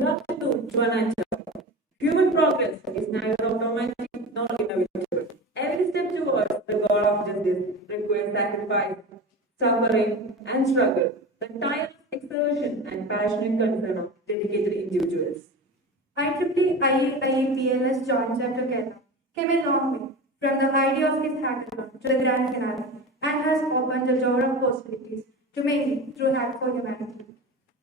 Good afternoon, Joanna and Chapter. Human progress is neither automatic nor inevitable. Every step towards the goal of justice requires sacrifice, suffering, and struggle, the tireless exertion and passionate concern of dedicated individuals. IEEE PELS Jt.Chapter Kerala came a long way from the idea of this hackathon to the grand finale and has opened the door of possibilities to many through Hack4Humanity.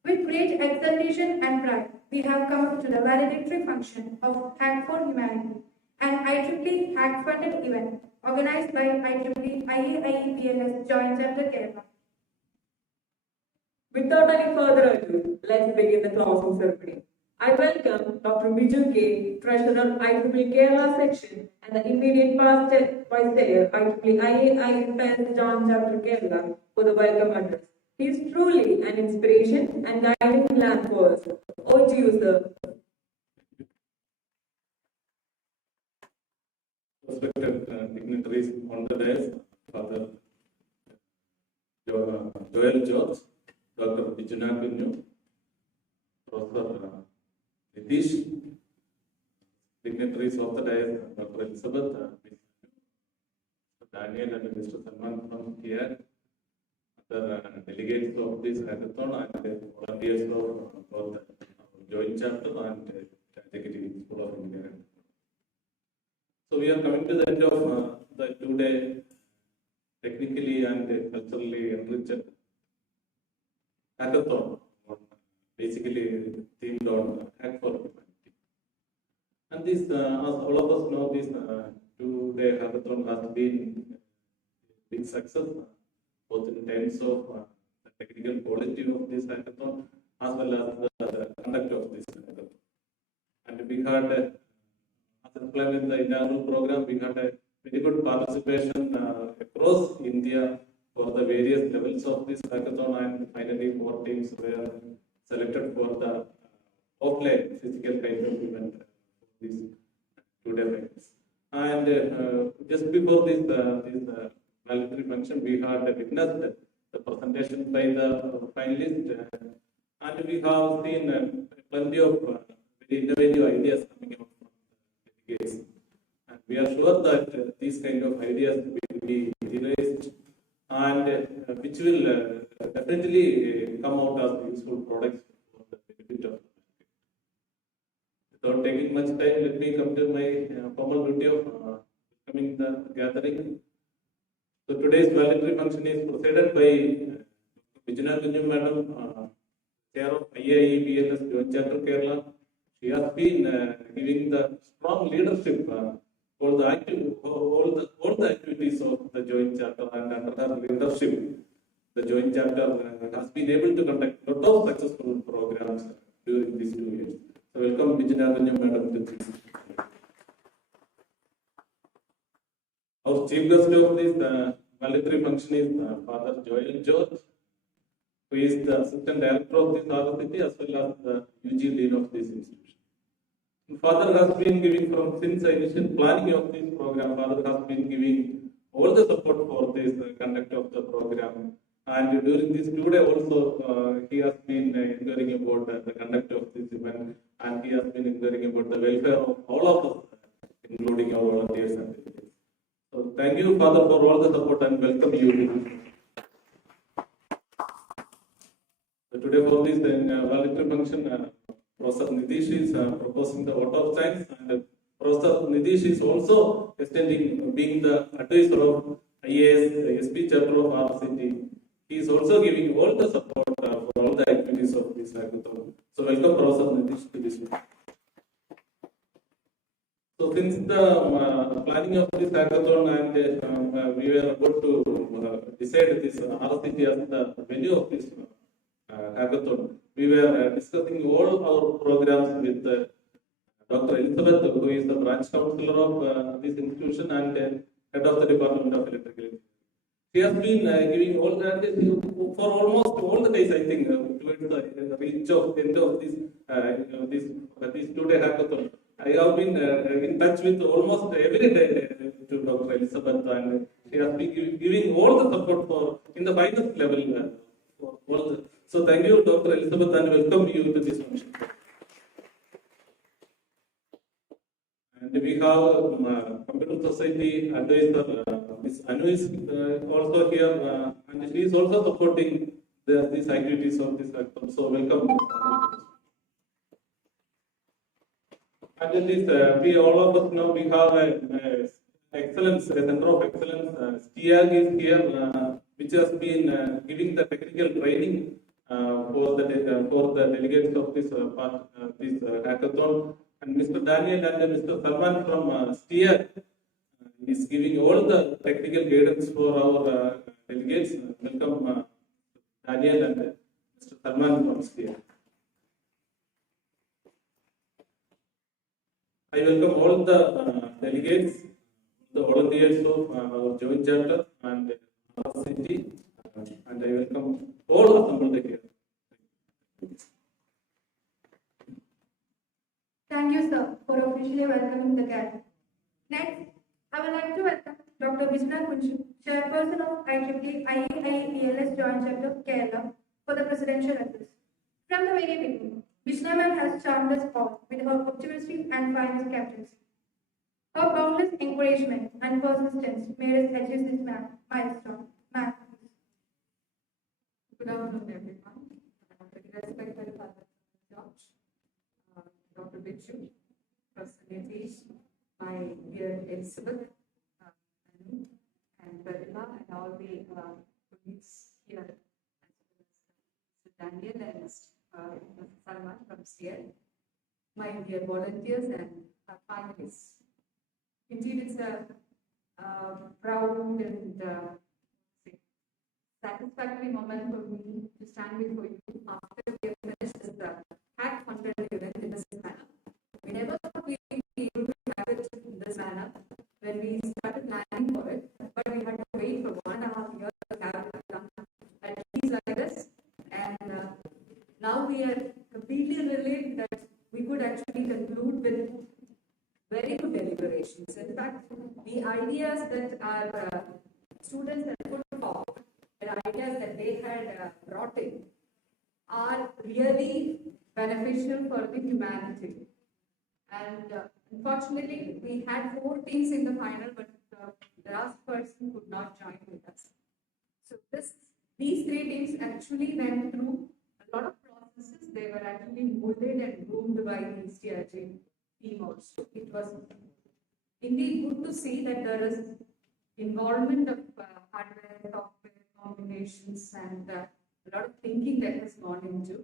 With great exultation and pride, we have come to the valedictory function of Hack4Humanity, an IEEE hack-funded event organized by IEEE PELS Jt.Chapter Kerala. Without any further ado, let's begin the closing ceremony. I welcome Dr. Biju K, Treasurer IEEE Kerala Section and the immediate past Vice Chair IEEE PELS Jt.Chapter Kerala for the welcome address. He is truly an inspiration and guiding lamp for us. Over to you, sir. Respected dignitaries on the dais, Father Joel George, Dr. Jt.Chapter, Professor Nitish, dignitaries of the dais, Dr. Elizabeth, Daniel and Mr. Salman from here, other delegates of this hackathon and volunteers for the joint chapter and Rajagiri School of Engineering. So we are coming to the end of the 2-day technically and culturally enriched hackathon, basically themed on Hack4Humanity. And this, as all of us know, this 2-day hackathon has been a big success, both in terms of the technical quality of this hackathon as well as the conduct of this hackathon. And we had, as explained in the inaugural program, we had a very good participation across India for the various levels of this hackathon, and finally 4 teams were selected for the offline physical kind of event for these 2-day events. And just before this valedictory function, we had witnessed the presentation by the finalists, and we have seen plenty of very innovative ideas coming out from the delegates. And we are sure that these kind of ideas will be realized and which will definitely come out as useful products for the benefit of the market. Without taking much time, let me come to my formal duty of welcoming the gathering. So today's valedictory function is presided by Vijana Madam, Chair of IEEE PELS Jt.Chapter Kerala. She has been giving the strong leadership all the activities of the joint chapter, and under her leadership, the joint chapter has been able to conduct a lot of successful programs during these 2 years. So welcome Vijana Madam to this. Our chief guest of this valedictory function is Father Joel George, who is the Assistant Director of this RCT as well as the UG Dean of this institution. Father has been giving since the initial planning of this program, Father has been giving all the support for this conduct of the program. And during this 2-day also, he has been inquiring about the conduct of this event, and he has been inquiring about the welfare of all of us, including our volunteers and delegates. So thank you, Father, for all the support, and welcome you. So today for this valedictory function, Professor Nitish is proposing the vote of thanks, and Professor Nitish is also extending, being the advisor of IAS SP chapter of RCT. He is also giving all the support for all the activities of this hackathon. So welcome Professor Nitish to this one. So since the planning of this hackathon and we were about to decide this RCT as the venue of this hackathon, we were discussing all our programs with Dr. Elizabeth, who is the branch counselor of this institution and head of the Department of Electrical Engineering. She has been giving all that for almost all the days, I think, towards the reach of the end of this 2-day hackathon. I have been in touch with almost every day to Dr. Elizabeth, and she has been giving all the support for in the finest level. So thank you, Dr. Elizabeth, and welcome you to this function. And we have Computer Society advisor, Ms. Anu is also here, and she is also supporting these activities of this hackathon. So welcome. And in this, we all of us know we have a excellence, a center of excellence. STIAG is here, which has been giving the technical training for the delegates of this this hackathon. And Mr. Daniel and Mr. Salman from STIAG is giving all the technical guidance for our delegates. Welcome, Daniel and Mr. Salman from STIAG. I welcome all the delegates, the volunteers of our joint chapter and our city, and I welcome all assembled here. Thank you, sir, for officially welcoming the guest. Next, I would like to welcome Dr. Vishnu Kunju, Chairperson of IEEE PELS Joint Chapter, Kerala, for the presidential address. From the very beginning, Vishnu ma'am has charmed us all with her optimistic and finest captaincy. Her boundless encouragement and persistence made us achieve this milestone. Ma'am, Good afternoon, everyone. With respected Father George, Dr. Bichu, personalities, my dear Elizabeth, Anu, and Pratima, and all the colleagues here, as well as Daniel and Salman from CL, my dear volunteers and finalists. Indeed, it's a proud and satisfactory moment for me to stand before you after we have finished this Hack4Humanity event in this manner. We never thought we would be able to have it in this manner when we started planning for it, but we had to wait for 1.5 years to have it done at least like this. And now we are completely relieved that we could actually conclude with very good deliberations. In fact, the ideas that our students had put forward, the ideas that they had brought in, are really beneficial for the humanity. And unfortunately, we had 4 teams in the final, but the last person could not join with us. So these 3 teams actually went through a lot of processes. They were actually molded and groomed by the STIAG team also. It was indeed good to see that there is involvement of hardware, software, combinations, and a lot of thinking that has gone into,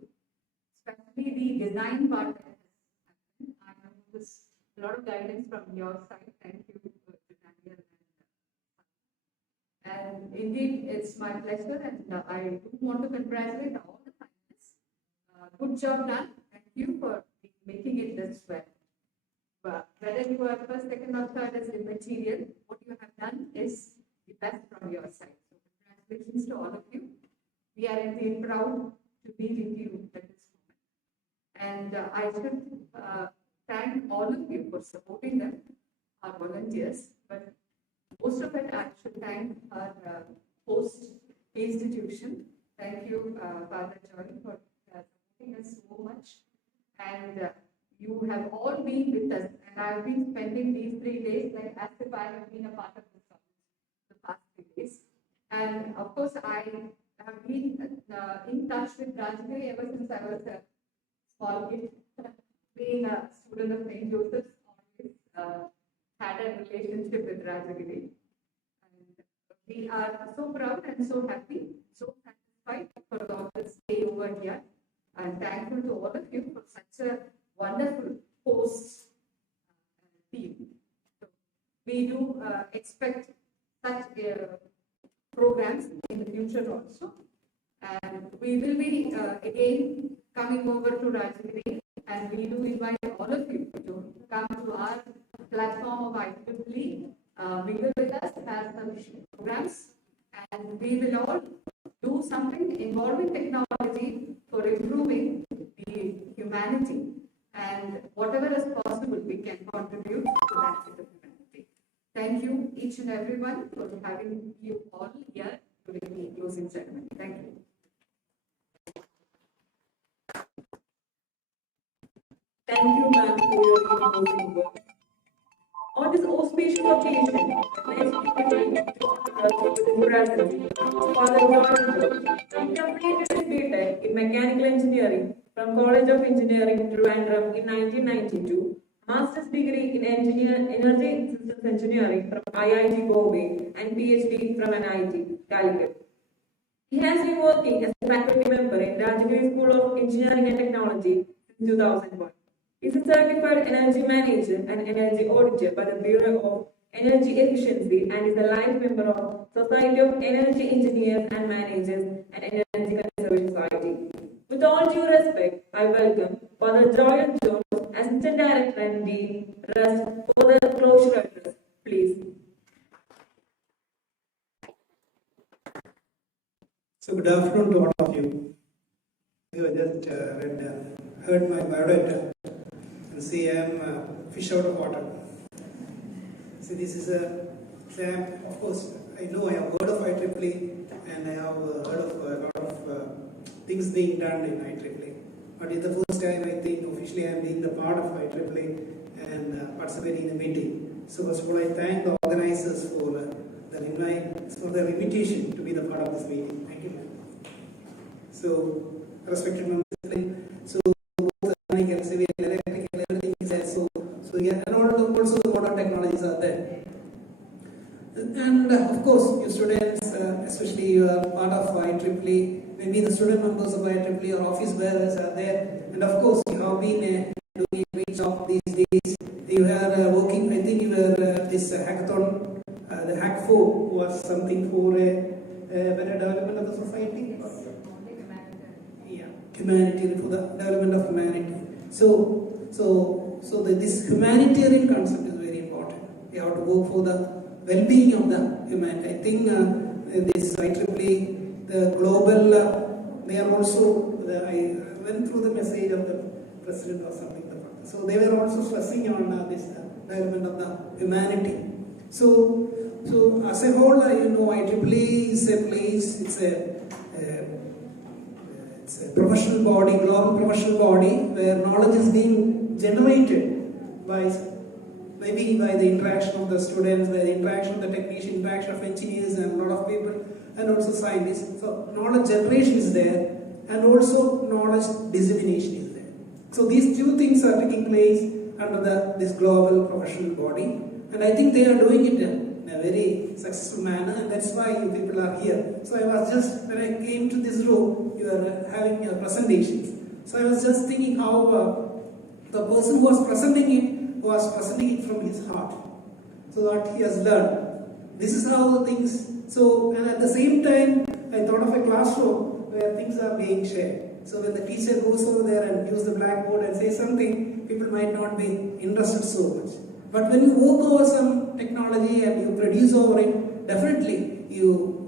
especially the design part that has happened. I know this a lot of guidance from your side. Thank you, Daniel. And indeed, it's my pleasure, and I do want to congratulate all the finalists. Good job done. Thank you for making it this way. Whether you are first, second, or third is immaterial. What you have done is the best from your side. So congratulations to all of you. We are indeed proud to be with you at this moment. And I should thank all of you for supporting them, our volunteers. But most of it, I should thank our host institution. Thank you, Father Joy, for supporting us so much. And you have all been with us, and I've been spending these 3 days like as if I have been a part of this the past 3 days. And of course, I have been in touch with Rajagiri ever since I was a small kid. Being a student of St. Joseph's, always had a relationship with Rajagiri. And we are so proud and so happy, so satisfied for all this day over here. And thankful to all of you for such a wonderful host team. So we do expect such programs in the future also. And we will be again coming over to Rajagiri, and we do invite all of you to come to our platform of IEEE. We will with us have some programs, and we will all do something involving technology for improving the humanity, and whatever is possible we can contribute to that to the humanity. Thank you each and everyone for having you all here during the closing ceremony. Thank you. Thank you, ma'am, for your imposing work. On this auspicious occasion, let's begin with his presence. Father John, he completed his B.Tech in Mechanical Engineering from College of Engineering, Trivandrum in 1992, Master's degree in Energy Systems Engineering from IIT Bombay, and PhD from NIT, Calicut. He has been working as a faculty member in Rajagiri School of Engineering and Technology since 2001. He is a certified energy manager and energy auditor by the Bureau of Energy Efficiency and is a life member of Society of Energy Engineers and Managers and Energy Conservation Society. With all due respect, I welcome Father Joel Jones, Assistant Director and Dean, Rust, for the closure address. Please. So good afternoon to all of you. You have just heard my biodata and see I am fish out of water. See, this is a exam. Of course, I know I have heard of IEEE and I have heard of a lot of things being done in IEEE. But it's the first time I think officially I am being the part of IEEE and participating in the meeting. So first of all, I thank the organizers for the invitation to be the part of this meeting. Thank you. So, respected members, so both mechanical and civil, electrical, everything is there. So yeah, and also the modern technologies are there. And of course, you students, especially you are part of IEEE, maybe the student members of IEEE or office bearers are there. And of course, you have been doing a great job these days. You are working, I think you were this hackathon, the Hack4 was something for better development of the society. Yeah, humanity, for the development of humanity. So this humanitarian concept is very important. We have to work for the well-being of the humanity. I think this IEEE, the global, they are also, I went through the message of the president or something. So they were also stressing on this development of the humanity. So as a whole, you know, IEEE is a place, it's a professional body, global professional body, where knowledge is being generated by maybe by the interaction of the students, by the interaction of the technician, interaction of engineers and a lot of people, and also scientists. So knowledge generation is there, and also knowledge dissemination is there. So these two things are taking place under this global professional body, and I think they are doing it in a very successful manner, and that's why you people are here. So I was just, when I came to this room, you are having your presentations. So I was just thinking how the person who was presenting it from his heart, so that he has learned. This is how the things, so, and at the same time, I thought of a classroom where things are being shared. So when the teacher goes over there and uses the blackboard and says something, people might not be interested so much. But when you work over some technology and you produce over it, definitely you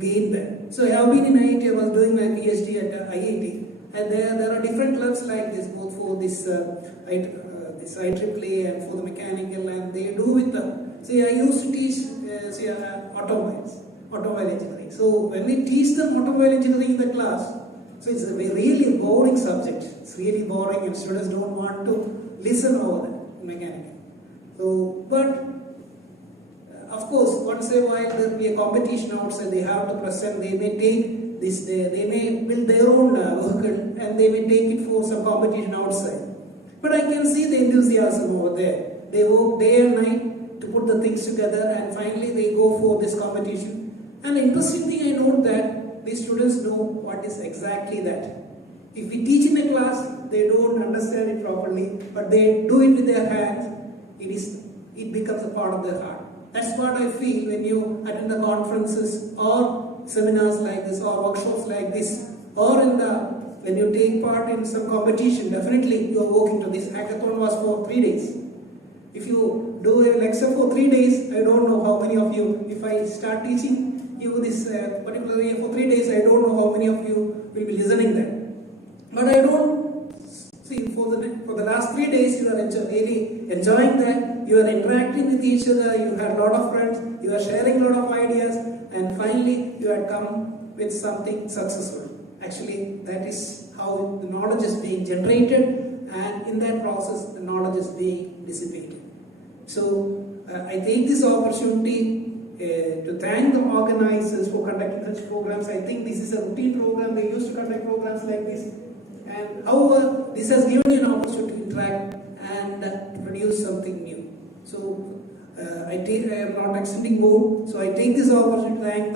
gain that. So I have been in IIT, I was doing my PhD at IIT, and there are different clubs like this, both for this IEEE and for the mechanical, and they do with the, see, I used to teach automobile engineering. So when we teach them automobile engineering in the class, so it's a really boring subject. It's really boring and students don't want to listen over that, mechanical. So, but of course, once in a while there will be a competition outside, they have to present, they may take this, they may build their own vehicle and they may take it for some competition outside. But I can see the enthusiasm over there. They work day and night to put the things together, and finally they go for this competition. And the interesting thing I note that these students know what is exactly that. If we teach in a class, they don't understand it properly, but they do it with their hands, it becomes a part of their heart. That's what I feel when you attend the conferences or seminars like this or workshops like this, or when you take part in some competition. Definitely you are working to this. Hackathon was for 3 days. If you do a lecture for 3 days, I don't know how many of you, if I start teaching you this particular area for 3 days, I don't know how many of you will be listening there. But I don't see, for the last 3 days you are really enjoying that, you are interacting with each other, you had a lot of friends, you are sharing a lot of ideas, and finally you had come with something successful. Actually, that is how the knowledge is being generated, and in that process the knowledge is being dissipated. So I take this opportunity to thank the organizers for conducting such programs. I think this is a routine program. They used to conduct programs like this. And however, this has given you an opportunity to interact and produce something new. So I am not extending more. So I take this opportunity to thank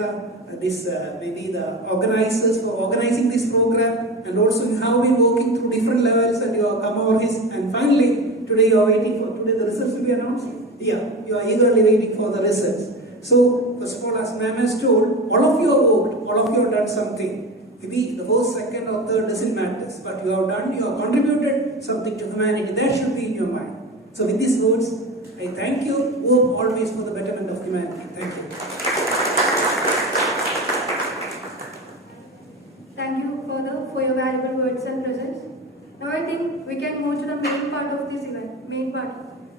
the organizers for organizing this program, and also you have been working through different levels and you have come over this, and finally today you are waiting for the results to be announced. Yeah, you are eagerly waiting for the results. So first of all, as ma'am has told, all of you have worked, all of you have done something. Maybe the first, second or third doesn't matter, but you have contributed something to humanity. That should be in your mind. So with these words, I thank you, work always for the betterment of humanity. Thank you. Thank you for your valuable words and presence. Now I think we can move to the main part of this event,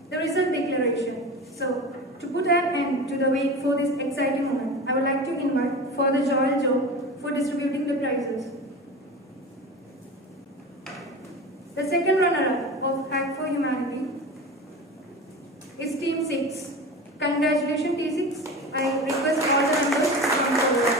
the result declaration. So to put an end to the wait for this exciting moment, I would like to invite Father Joel Joe for distributing the prizes. The second runner-up of Hack4Humanity is Team 6. Congratulations, T6. I request all the members to come forward.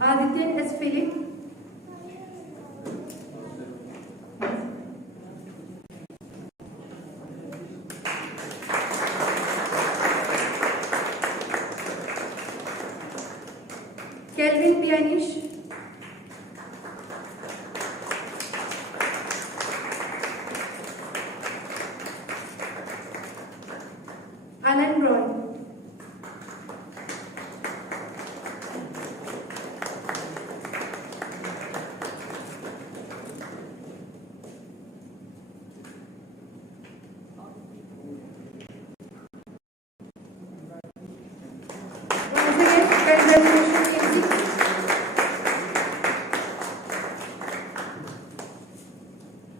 Adityan S. Philip. Kelvin Pianish. Alan Roy.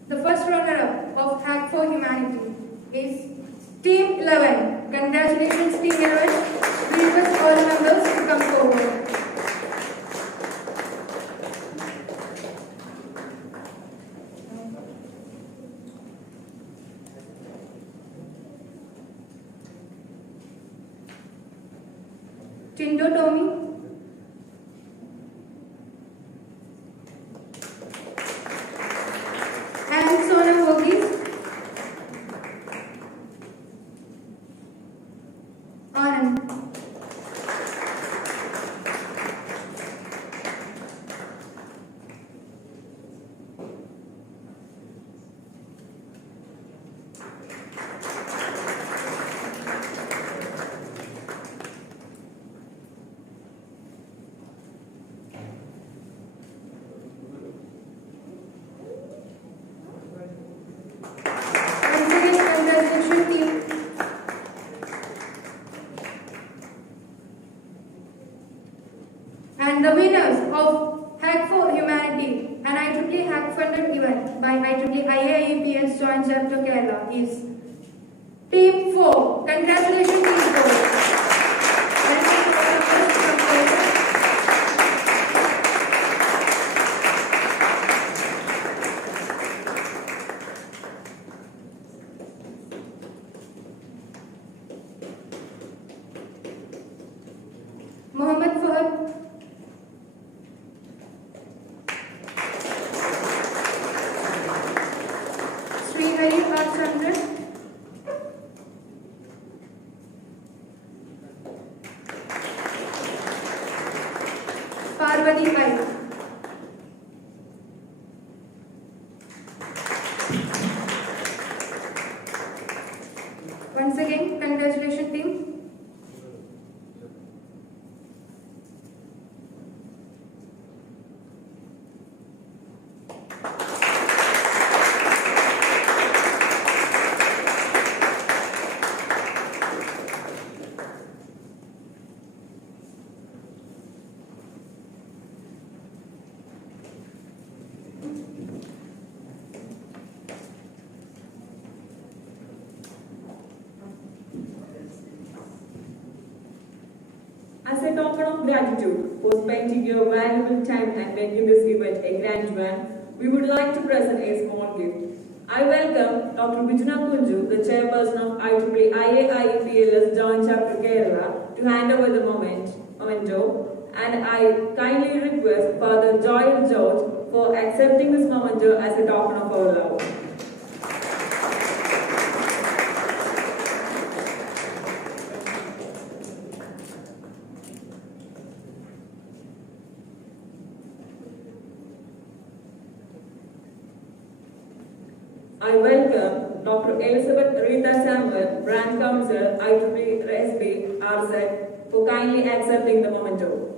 The first runner-up of Hack4Humanity is Team 11. Congratulations, Team 11. We request all the members to come forward. Tindo Tommy. And Sona Hogis. Anand. Once again, congratulations, team. And the winners of Hack4Humanity, an IEEE Hack-funded event by IEEE PELS Jt.Chapter Kerala is Team 4. Congratulations, Team 4. Mohammed Fahad. Srihari R. Chandran. Parvati I. Once again, congratulations, team. As a token of gratitude for spending your valuable time and making this event a grand one, we would like to present a small gift. I welcome Dr. Kunju, the chairperson of IEEE PELS Jt.Chapter Kerala, to hand over the memento, and I kindly request Father Joel George for accepting this memento as a token of our love. I welcome Dr. Elizabeth Rita Samuel, Branch Counsellor, IEEE RZ, for kindly accepting the memento.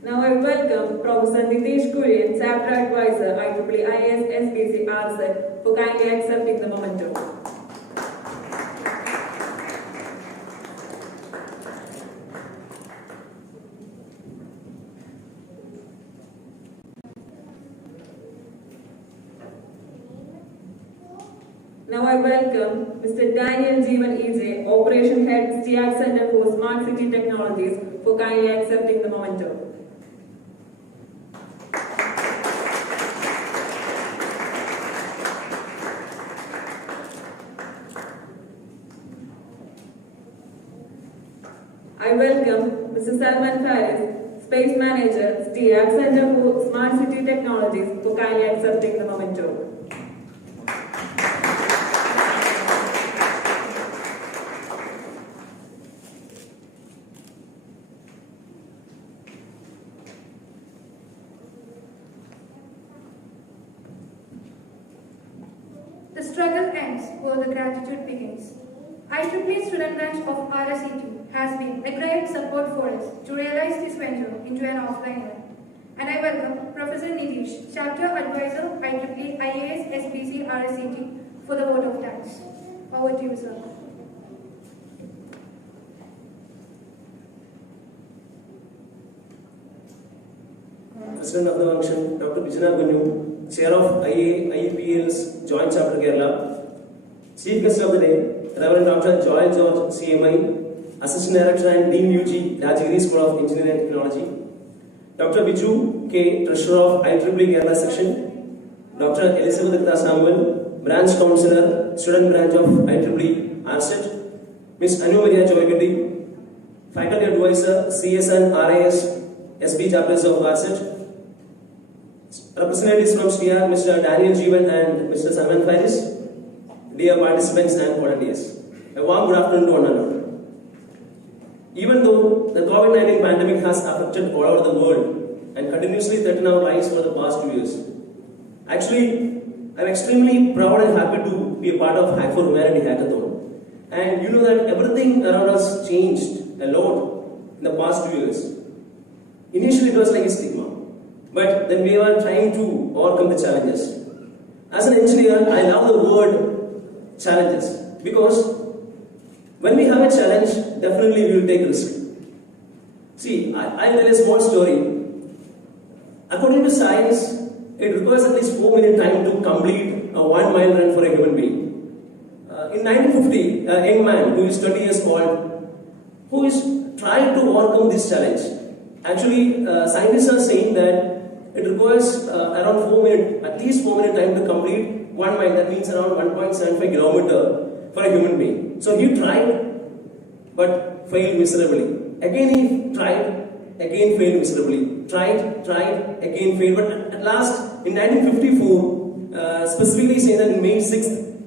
Now I welcome Professor Nitish Kurian, Chapter Advisor, IEEE SBC RZ, for kindly accepting the memento. Now I welcome Mr. Daniel Jeevan EJ, Operation Head, STIAC Center for Smart City Technologies, for kindly accepting the memento. I welcome Mr. Salman Faris, Space Manager, STIAC Center for Smart City Technologies, for kindly accepting the memento. The struggle ends where the gratitude begins. IEEE Student Branch of RSET has been a great support for us to realize this venture into an offline event. And I welcome Professor Nitish, Chapter Advisor, IEEE IAS SBC RSET, for the vote of thanks. Over to you, sir. President of the function, Dr. Kunju, Chair of IEPL's Joint Chapter Kerala, Chief Guest of the Day, Reverend Dr. Joel George, CMI, Assistant Director and Dean UG, Rajagiri School of Engineering and Technology, Dr. Biju K, Treasurer of IEEE Kerala Section, Dr. Elizabeth Rita Samuel, Branch Counsellor, Student Branch of IEEE RSET, Ms. Anu Maria Joygindi, Faculty Advisor, CS and RIS, SB Chapters of RSET, representatives from STIAC, Mr. Daniel Jeevan and Mr. Salman Faris, dear participants and volunteers, a warm good afternoon to one another. Even though the COVID-19 pandemic has affected all over the world and continuously threatened our lives for the past 2 years, actually, I'm extremely proud and happy to be a part of Hack4Humanity Hackathon. And you know that everything around us changed a lot in the past 2 years. Initially, it was like a stigma, but then we were trying to overcome the challenges. As an engineer, I love the word challenges, because when we have a challenge, definitely we will take risk. See, I'll tell a small story. According to science, it requires at least 4 minute time to complete a 1 mile run for a human being. In 1950, a young man who is 20 years old, who is trying to overcome this challenge. Actually, scientists are saying that it requires around 4 minutes, at least 4 minute time to complete 1 mile. That means around 1.75 kilometer for a human being. So he tried, but failed miserably. Again he tried, again failed miserably. Tried, again failed. But at last, in 1954, specifically saying that in May 6th,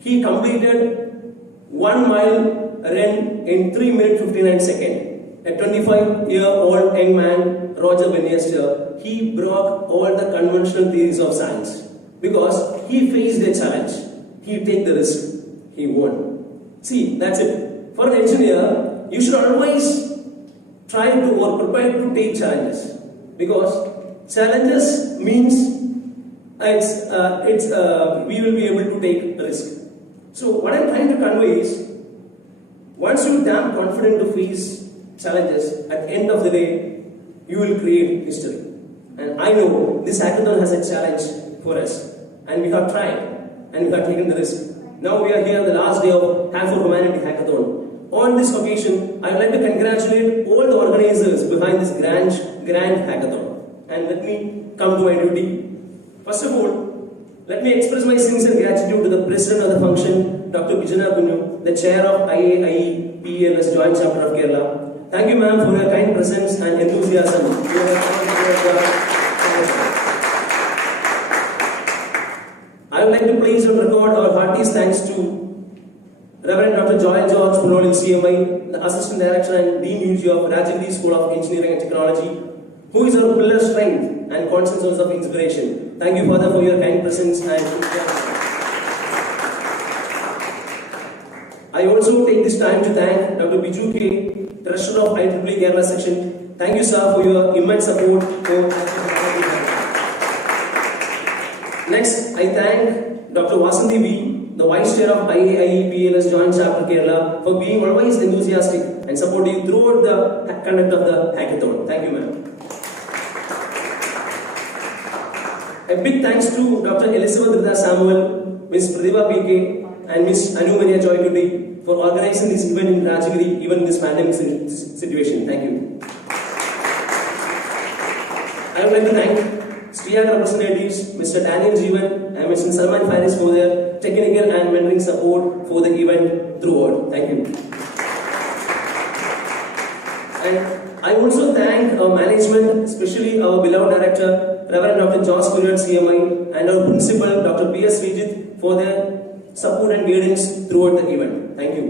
he completed 1 mile run in 3 minutes 59 seconds. A 25-year-old young man, Roger Bannister, he broke all the conventional theories of science because he faced a challenge. He take the risk. He won. See, that's it. For an engineer, you should always try to or prepare to take challenges, because challenges means we will be able to take risk. So what I'm trying to convey is, once you're damn confident to face challenges, at the end of the day, you will create history. And I know this hackathon has a challenge for us, and we have tried, and we have taken the risk. Now we are here on the last day of Hack4Humanity Hackathon. On this occasion, I would like to congratulate all the organizers behind this grand hackathon. And let me come to my duty. First of all, let me express my sincere gratitude to the president of the function, Dr. Vijana Kunnu, the chair of IEEE PELS Jt.Chapter of Kerala. Thank you, ma'am, for your kind presence and enthusiasm. I would like to place on record our heartiest thanks to Reverend Dr. Joel George Punolil CMI, the Assistant Director and Dean UG of Rajagiri School of Engineering and Technology, who is our pillar strength and constant source of inspiration. Thank you, Father, for your kind presence and I also take this time to thank Dr. Biju K, Treasurer of IEEE Kerala Section. Thank you, sir, for your immense support. Next, I thank Dr. Vasanthi V, the Vice Chair of IEEE PELS Jt.Chapter Kerala, for being always enthusiastic and supportive throughout the conduct of the hackathon. Thank you, ma'am. A big thanks to Dr. Elizabeth Rita Samuel, Ms. Pratibha PK, and Ms. Anu Maria Joy today for organizing this event in Rajagiri, even in this pandemic situation. Thank you. I would like to thank STIAG representatives, Mr. Daniel Jeevan and Mr. Salman Faris for their technical and mentoring support for the event throughout. Thank you. And I also thank our management, especially our beloved director, Reverend Dr. Josh Kunad CMI, and our principal, Dr. P.S. Vijit, for their support and guidance throughout the event. Thank you.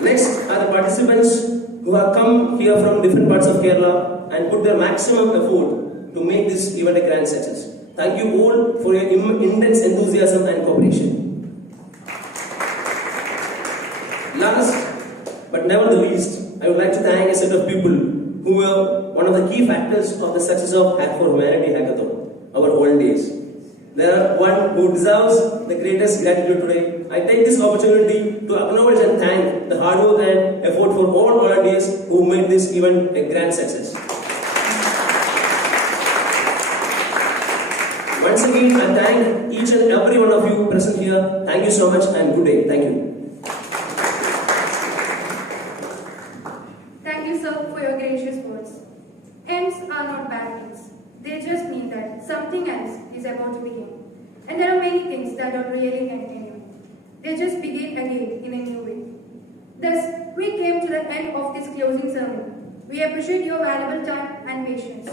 Next are the participants who have come here from different parts of Kerala and put their maximum effort to make this event a grand success. Thank you all for your intense enthusiasm and cooperation. Last but never the least, I would like to thank a set of people who were one of the key factors of the success of Hack4Humanity Hackathon, our volunteers. There are one who deserves the greatest gratitude today. I take this opportunity to acknowledge and thank the hard work and effort for all volunteers who made this event a grand success. Once again, I thank each and every one of you present here. Thank you so much and good day. Thank you. Thank you, sir, for your gracious words. Ends are not bad things. They just mean that something else is about to begin. And there are many things that don't really end anyway. They just begin again in a new way. Thus, we came to the end of this closing sermon. We appreciate your valuable time and patience.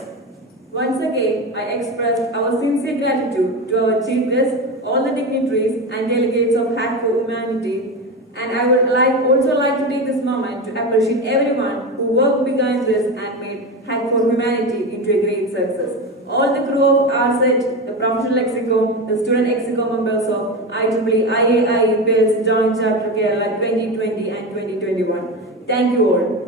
Once again, I express our sincere gratitude to our chief guests, all the dignitaries and delegates of Hack4Humanity. And I would also like to take this moment to appreciate everyone who worked behind this and made Hack4Humanity into a great success. All the crew of RSET, the professional lexicon, the student lexicon members of IEEE, IEEE, PELS, Jt.Chapter Kerala 2020 and 2021. Thank you all.